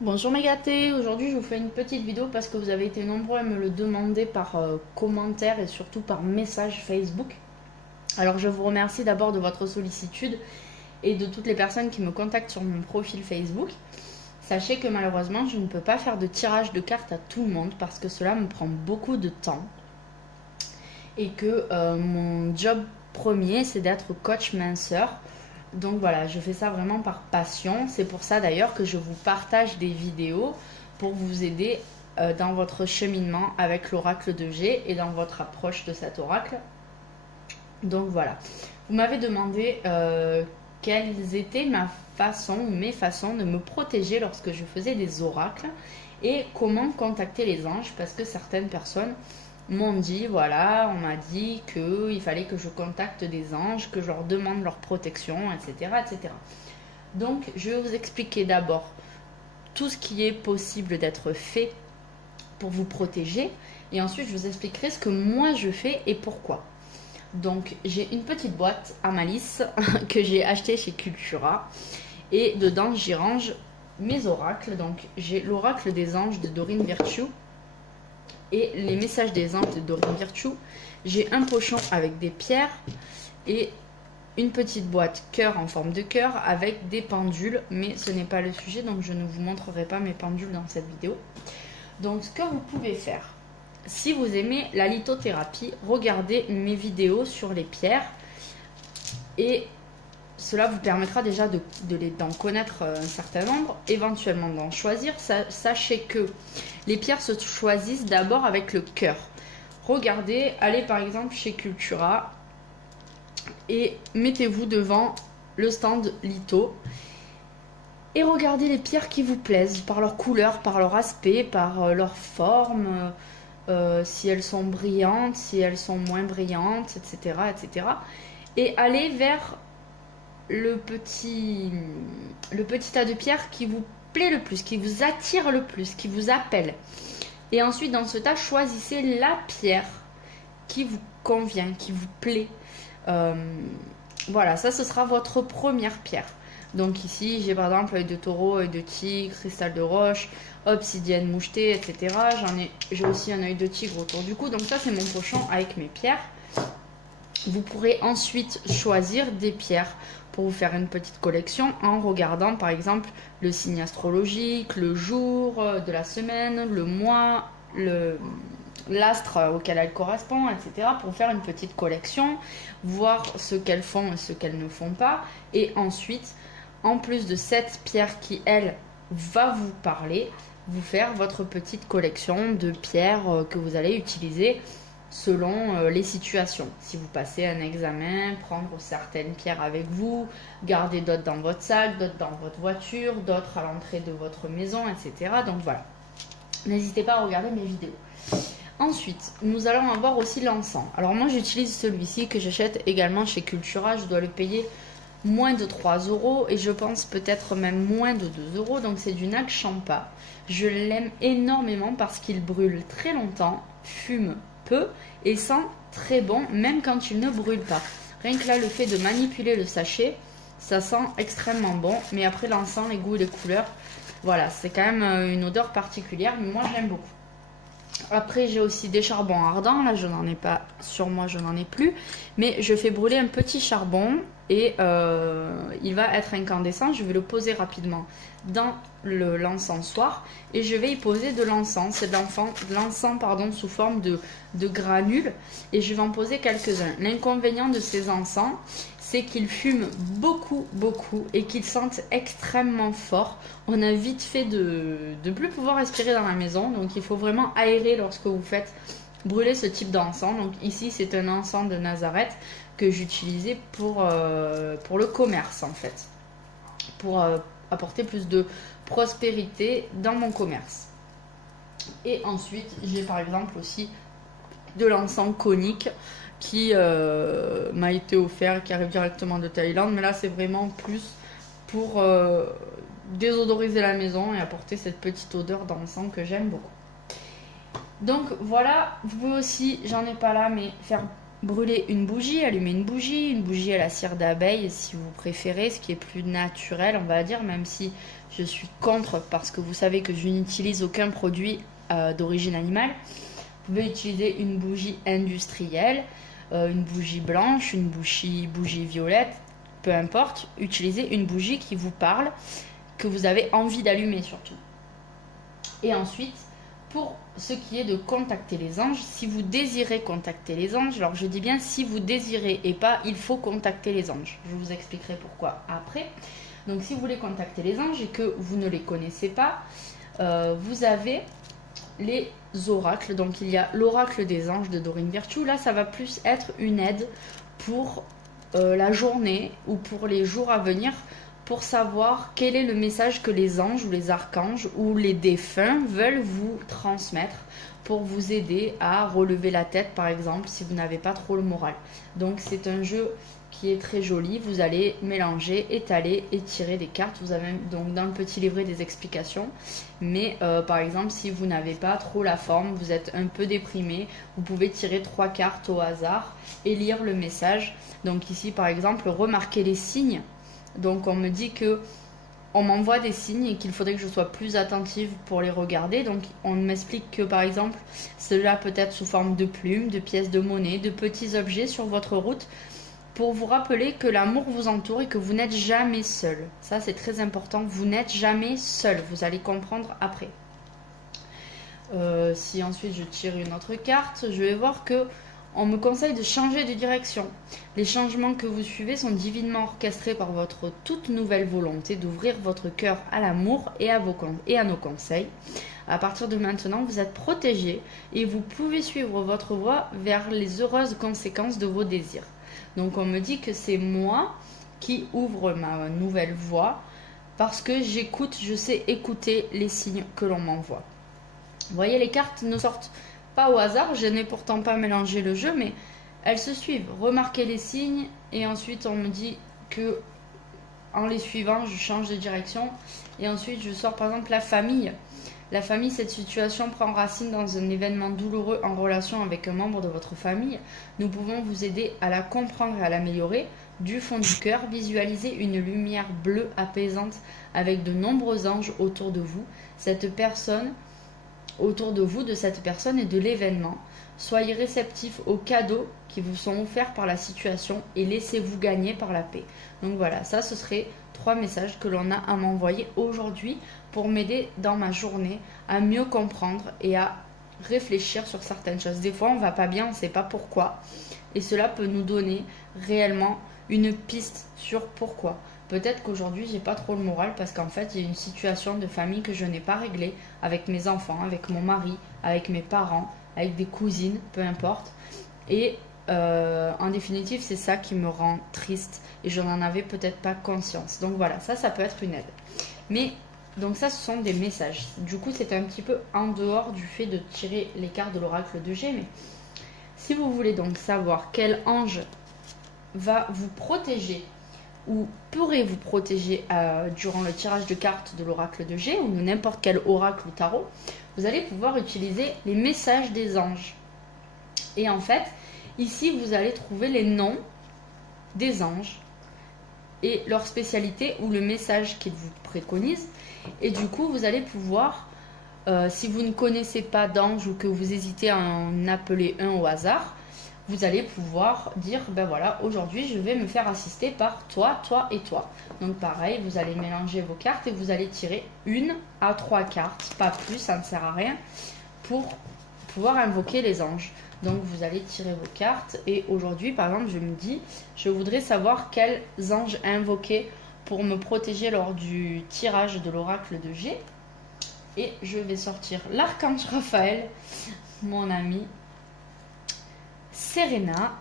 Bonjour mes gâtés, aujourd'hui je vous fais une petite vidéo parce que vous avez été nombreux à me le demander par commentaire et surtout par message Facebook. Alors je vous remercie d'abord de votre sollicitude et de toutes les personnes qui me contactent sur mon profil Facebook. Sachez que malheureusement je ne peux pas faire de tirage de cartes à tout le monde parce que cela me prend beaucoup de temps et que mon job premier c'est d'être coach minceur. Donc voilà, je fais ça vraiment par passion. C'est pour ça d'ailleurs que je vous partage des vidéos pour vous aider dans votre cheminement avec l'oracle de G et dans votre approche de cet oracle. Donc voilà. Vous m'avez demandé quelles étaient ma façon ou mes façons de me protéger lorsque je faisais des oracles et comment contacter les anges parce que certaines personnes m'ont dit, voilà, on m'a dit qu'il fallait que je contacte des anges, que je leur demande leur protection, etc., etc. Donc, je vais vous expliquer d'abord tout ce qui est possible d'être fait pour vous protéger, et ensuite je vous expliquerai ce que moi je fais et pourquoi. Donc, j'ai une petite boîte à malice que j'ai achetée chez Cultura, et dedans j'y range mes oracles. Donc, j'ai l'oracle des anges de Dorine Virtue et les messages des anges de Dorine Virtue. J'ai un pochon avec des pierres et une petite boîte cœur en forme de cœur avec des pendules, mais ce n'est pas le sujet, donc je ne vous montrerai pas mes pendules dans cette vidéo. Donc ce que vous pouvez faire, si vous aimez la lithothérapie, regardez mes vidéos sur les pierres et cela vous permettra déjà d'en connaître un certain nombre, éventuellement d'en choisir. Sachez que les pierres se choisissent d'abord avec le cœur. Regardez, allez par exemple chez Cultura et mettez-vous devant le stand litho et regardez les pierres qui vous plaisent par leur couleur, par leur aspect, par leur forme, si elles sont brillantes, si elles sont moins brillantes, etc., etc. Et allez vers le petit tas de pierres qui vous plaît le plus, qui vous attire le plus, qui vous appelle. Et ensuite, dans ce tas, choisissez la pierre qui vous convient, qui vous plaît. Voilà, ça, ce sera votre première pierre. Donc ici, j'ai par exemple œil de taureau, œil de tigre, cristal de roche, obsidienne mouchetée, etc. J'ai aussi un œil de tigre autour du cou. Donc ça, c'est mon pochon avec mes pierres. Vous pourrez ensuite choisir des pierres pour vous faire une petite collection en regardant par exemple le signe astrologique, le jour de la semaine, le mois, l'astre auquel elle correspond, etc. pour faire une petite collection, voir ce qu'elles font et ce qu'elles ne font pas. Et ensuite, en plus de cette pierre qui, elle, va vous parler, vous faire votre petite collection de pierres que vous allez utiliser selon les situations. Si vous passez un examen, prendre certaines pierres avec vous, garder d'autres dans votre sac, d'autres dans votre voiture, d'autres à l'entrée de votre maison, etc. Donc voilà. N'hésitez pas à regarder mes vidéos. Ensuite, nous allons avoir aussi l'encens. Alors moi j'utilise celui-ci que j'achète également chez Cultura. Je dois le payer moins de 3 € et je pense peut-être même moins de 2 €. Donc c'est du Nag Champa. Je l'aime énormément parce qu'il brûle très longtemps, fume peu et sent très bon même quand il ne brûle pas. Rien que là, le fait de manipuler le sachet, ça sent extrêmement bon. Mais après, l'encens, les goûts et les couleurs, voilà, c'est quand même une odeur particulière. Mais moi, j'aime beaucoup. Après, j'ai aussi des charbons ardents. Là, je n'en ai pas sur moi, je n'en ai plus. Mais je fais brûler un petit charbon et il va être incandescent. Je vais le poser rapidement dans l'encensoir et je vais y poser de l'encens. C'est de l'encens sous forme de granules et je vais en poser quelques-uns. L'inconvénient de ces encens, c'est qu'ils fument beaucoup, beaucoup et qu'ils sentent extrêmement fort. On a vite fait de ne plus pouvoir respirer dans la maison, donc il faut vraiment aérer lorsque vous faites brûler ce type d'encens. Donc ici, c'est un encens de Nazareth que j'utilisais pour le commerce en fait, pour apporter plus de prospérité dans mon commerce. Et ensuite, j'ai par exemple aussi de l'encens conique qui m'a été offert, qui arrive directement de Thaïlande, mais là c'est vraiment plus pour désodoriser la maison et apporter cette petite odeur d'encens que j'aime beaucoup. Donc voilà, vous pouvez aussi, j'en ai pas là, mais faire brûler une bougie, allumer une bougie à la cire d'abeille si vous préférez, ce qui est plus naturel on va dire, même si je suis contre parce que vous savez que je n'utilise aucun produit d'origine animale. Vous pouvez utiliser une bougie industrielle, une bougie blanche, une bougie violette, peu importe, utilisez une bougie qui vous parle, que vous avez envie d'allumer surtout. Et ensuite, pour ce qui est de contacter les anges, si vous désirez contacter les anges, alors je dis bien si vous désirez et pas il faut contacter les anges. Je vous expliquerai pourquoi après. Donc si vous voulez contacter les anges et que vous ne les connaissez pas, vous avez les oracles. Donc il y a l'oracle des anges de Dorine Virtue. Là, ça va plus être une aide pour la journée ou pour les jours à venir, pour savoir quel est le message que les anges ou les archanges ou les défunts veulent vous transmettre pour vous aider à relever la tête, par exemple, si vous n'avez pas trop le moral. Donc c'est un jeu qui est très joli. Vous allez mélanger, étaler et tirer des cartes. Vous avez donc dans le petit livret des explications. Mais par exemple, si vous n'avez pas trop la forme, vous êtes un peu déprimé, vous pouvez tirer 3 cartes au hasard et lire le message. Donc ici, par exemple, remarquez les signes. Donc on me dit que on m'envoie des signes et qu'il faudrait que je sois plus attentive pour les regarder. Donc on m'explique que par exemple, cela peut être sous forme de plumes, de pièces de monnaie, de petits objets sur votre route pour vous rappeler que l'amour vous entoure et que vous n'êtes jamais seul. Ça c'est très important, vous n'êtes jamais seul. Vous allez comprendre après. Si ensuite je tire une autre carte, je vais voir que on me conseille de changer de direction. Les changements que vous suivez sont divinement orchestrés par votre toute nouvelle volonté d'ouvrir votre cœur à l'amour et à nos conseils. À partir de maintenant, vous êtes protégé et vous pouvez suivre votre voie vers les heureuses conséquences de vos désirs. Donc on me dit que c'est moi qui ouvre ma nouvelle voie parce que je sais écouter les signes que l'on m'envoie. Vous voyez, les cartes ne sortent pas au hasard, je n'ai pourtant pas mélangé le jeu, mais elles se suivent. Remarquez les signes et ensuite on me dit que en les suivant, je change de direction et ensuite je sors par exemple la famille. La famille, cette situation prend racine dans un événement douloureux en relation avec un membre de votre famille. Nous pouvons vous aider à la comprendre et à l'améliorer. Du fond du cœur, visualisez une lumière bleue apaisante avec de nombreux anges autour de vous. Autour de vous, de cette personne et de l'événement. Soyez réceptifs aux cadeaux qui vous sont offerts par la situation et laissez-vous gagner par la paix. Donc voilà, ça ce serait 3 messages que l'on a à m'envoyer aujourd'hui pour m'aider dans ma journée à mieux comprendre et à réfléchir sur certaines choses. Des fois on va pas bien, on ne sait pas pourquoi et cela peut nous donner réellement une piste sur pourquoi. Peut-être qu'aujourd'hui, j'ai pas trop le moral parce qu'en fait, il y a une situation de famille que je n'ai pas réglée avec mes enfants, avec mon mari, avec mes parents, avec des cousines, peu importe. Et en définitive, c'est ça qui me rend triste et je n'en avais peut-être pas conscience. Donc voilà, ça peut être une aide. Mais donc ça, ce sont des messages. Du coup, c'est un petit peu en dehors du fait de tirer les cartes de l'oracle de G. Mais si vous voulez donc savoir quel ange va vous protéger ou pourrait vous protéger durant le tirage de cartes de l'oracle de G ou de n'importe quel oracle ou tarot, vous allez pouvoir utiliser les messages des anges. Et en fait, ici, vous allez trouver les noms des anges et leur spécialité ou le message qu'ils vous préconisent. Et du coup, vous allez pouvoir, si vous ne connaissez pas d'ange ou que vous hésitez à en appeler un au hasard, vous allez pouvoir dire, ben voilà, aujourd'hui je vais me faire assister par toi, toi et toi. Donc pareil, vous allez mélanger vos cartes et vous allez tirer 1 à 3 cartes, pas plus, ça ne sert à rien, pour pouvoir invoquer les anges. Donc vous allez tirer vos cartes et aujourd'hui, par exemple, je me dis, je voudrais savoir quels anges invoquer pour me protéger lors du tirage de l'oracle de G. Et je vais sortir l'archange Raphaël, mon ami, Serena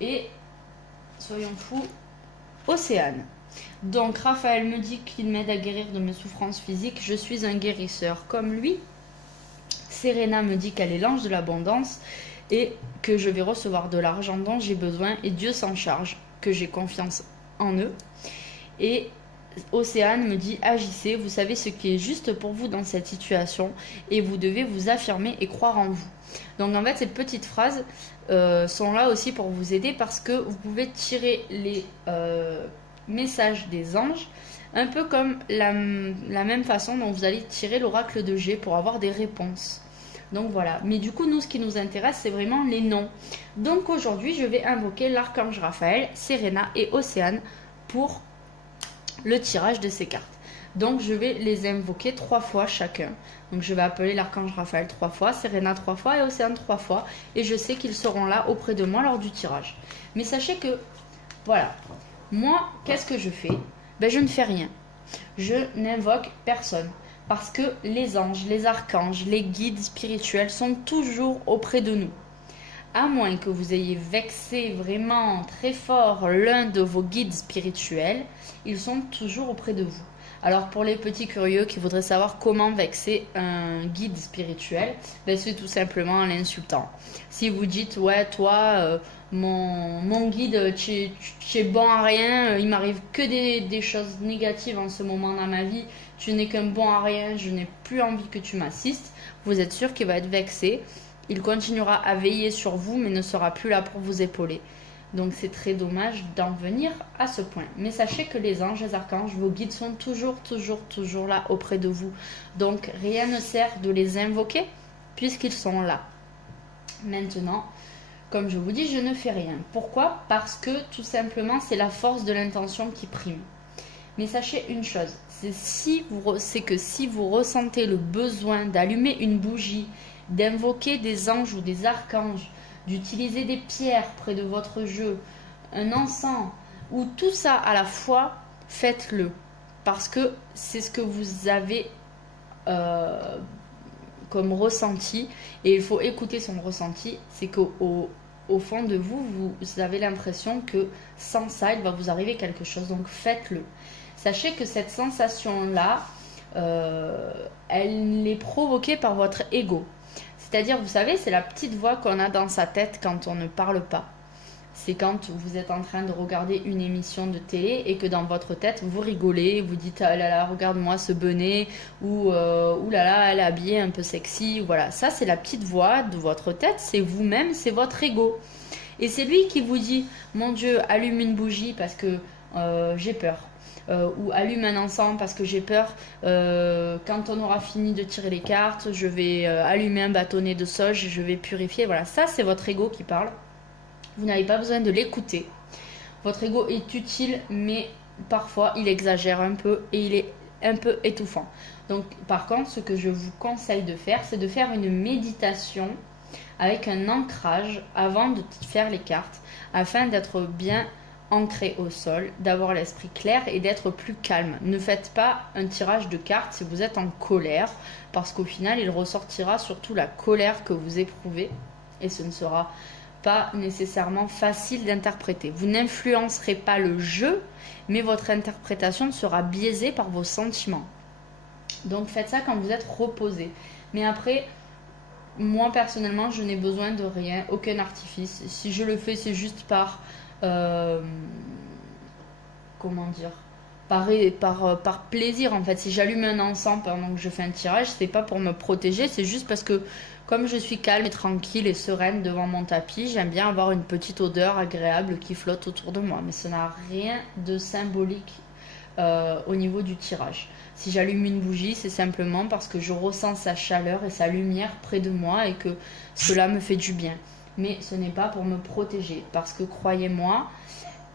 et, soyons fous, Océane. Donc Raphaël me dit qu'il m'aide à guérir de mes souffrances physiques. Je suis un guérisseur comme lui. Serena me dit qu'elle est l'ange de l'abondance et que je vais recevoir de l'argent dont j'ai besoin et Dieu s'en charge, que j'ai confiance en eux. Et Océane me dit agissez, vous savez ce qui est juste pour vous dans cette situation et vous devez vous affirmer et croire en vous. Donc en fait ces petites phrases sont là aussi pour vous aider parce que vous pouvez tirer les messages des anges un peu comme la même façon dont vous allez tirer l'oracle de G pour avoir des réponses. Donc voilà, mais du coup nous ce qui nous intéresse c'est vraiment les noms. Donc aujourd'hui je vais invoquer l'archange Raphaël, Serena et Océane pour le tirage de ces cartes. Donc je vais les invoquer 3 fois chacun. Donc je vais appeler l'archange Raphaël 3 fois, Serena 3 fois et Océane 3 fois. Et je sais qu'ils seront là auprès de moi lors du tirage. Mais sachez que, voilà, moi, qu'est-ce que je fais? Ben, je ne fais rien. Je n'invoque personne. Parce que les anges, les archanges, les guides spirituels sont toujours auprès de nous. À moins que vous ayez vexé vraiment très fort l'un de vos guides spirituels, ils sont toujours auprès de vous. Alors pour les petits curieux qui voudraient savoir comment vexer un guide spirituel, ben c'est tout simplement en l'insultant. Si vous dites ouais toi mon guide tu es bon à rien, il m'arrive que des choses négatives en ce moment dans ma vie, tu n'es qu'un bon à rien, je n'ai plus envie que tu m'assistes, vous êtes sûr qu'il va être vexé. Il continuera à veiller sur vous, mais ne sera plus là pour vous épauler. Donc c'est très dommage d'en venir à ce point. Mais sachez que les anges, les archanges, vos guides sont toujours là auprès de vous. Donc rien ne sert de les invoquer, puisqu'ils sont là. Maintenant, comme je vous dis, je ne fais rien. Pourquoi? Parce que tout simplement, c'est la force de l'intention qui prime. Mais sachez une chose, c'est que si vous ressentez le besoin d'allumer une bougie, d'invoquer des anges ou des archanges, d'utiliser des pierres près de votre jeu, un encens, ou tout ça à la fois, faites-le. Parce que c'est ce que vous avez comme ressenti, et il faut écouter son ressenti, c'est qu'au fond de vous, vous avez l'impression que sans ça, il va vous arriver quelque chose, donc faites-le. Sachez que cette sensation-là, elle est provoquée par votre ego. C'est-à-dire, vous savez, c'est la petite voix qu'on a dans sa tête quand on ne parle pas. C'est quand vous êtes en train de regarder une émission de télé et que dans votre tête, vous rigolez, vous dites « Ah là là, regarde-moi ce bonnet » ou « Ouh là là, elle est habillée un peu sexy ». Voilà, ça c'est la petite voix de votre tête, c'est vous-même, c'est votre ego. Et c'est lui qui vous dit « Mon Dieu, allume une bougie parce que j'ai peur ». Ou allume un encens parce que j'ai peur, quand on aura fini de tirer les cartes, je vais allumer un bâtonnet de sauge et je vais purifier. Voilà, ça c'est votre ego qui parle. Vous n'avez pas besoin de l'écouter. Votre ego est utile, mais parfois il exagère un peu et il est un peu étouffant. Donc par contre, ce que je vous conseille de faire, c'est de faire une méditation avec un ancrage avant de faire les cartes, afin d'être bien ancré au sol, d'avoir l'esprit clair et d'être plus calme. Ne faites pas un tirage de cartes si vous êtes en colère, parce qu'au final, il ressortira surtout la colère que vous éprouvez et ce ne sera pas nécessairement facile d'interpréter. Vous n'influencerez pas le jeu, mais votre interprétation sera biaisée par vos sentiments. Donc faites ça quand vous êtes reposé. Mais après, moi personnellement, je n'ai besoin de rien, aucun artifice. Si je le fais, c'est juste par comment dire, par plaisir en fait. Si j'allume un encens pendant que je fais un tirage, c'est pas pour me protéger, c'est juste parce que comme je suis calme et tranquille et sereine devant mon tapis, j'aime bien avoir une petite odeur agréable qui flotte autour de moi, mais ça n'a rien de symbolique au niveau du tirage. Si j'allume une bougie, c'est simplement parce que je ressens sa chaleur et sa lumière près de moi et que cela me fait du bien. Mais ce n'est pas pour me protéger, parce que croyez-moi,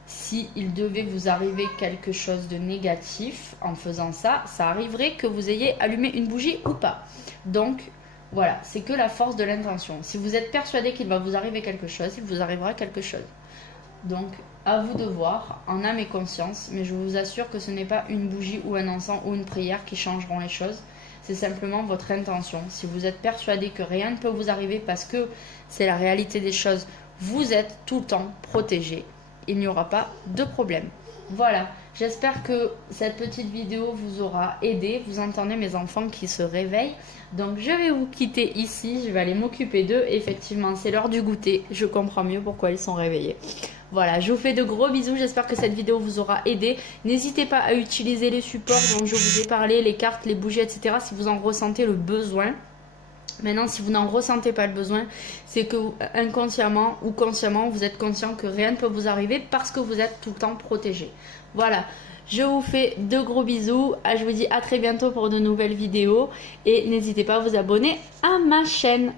s'il devait vous arriver quelque chose de négatif en faisant ça, ça arriverait que vous ayez allumé une bougie ou pas. Donc voilà, c'est que la force de l'intention. Si vous êtes persuadé qu'il va vous arriver quelque chose, il vous arrivera quelque chose. Donc à vous de voir, en âme et conscience, mais je vous assure que ce n'est pas une bougie ou un encens ou une prière qui changeront les choses. C'est simplement votre intention. Si vous êtes persuadé que rien ne peut vous arriver parce que c'est la réalité des choses, vous êtes tout le temps protégé. Il n'y aura pas de problème. Voilà, j'espère que cette petite vidéo vous aura aidé. Vous entendez mes enfants qui se réveillent. Donc je vais vous quitter ici, je vais aller m'occuper d'eux. Effectivement, c'est l'heure du goûter. Je comprends mieux pourquoi ils sont réveillés. Voilà, je vous fais de gros bisous, j'espère que cette vidéo vous aura aidé. N'hésitez pas à utiliser les supports dont je vous ai parlé, les cartes, les bougies, etc. si vous en ressentez le besoin. Maintenant, si vous n'en ressentez pas le besoin, c'est que inconsciemment ou consciemment, vous êtes conscient que rien ne peut vous arriver parce que vous êtes tout le temps protégé. Voilà, je vous fais de gros bisous. Je vous dis à très bientôt pour de nouvelles vidéos. Et n'hésitez pas à vous abonner à ma chaîne.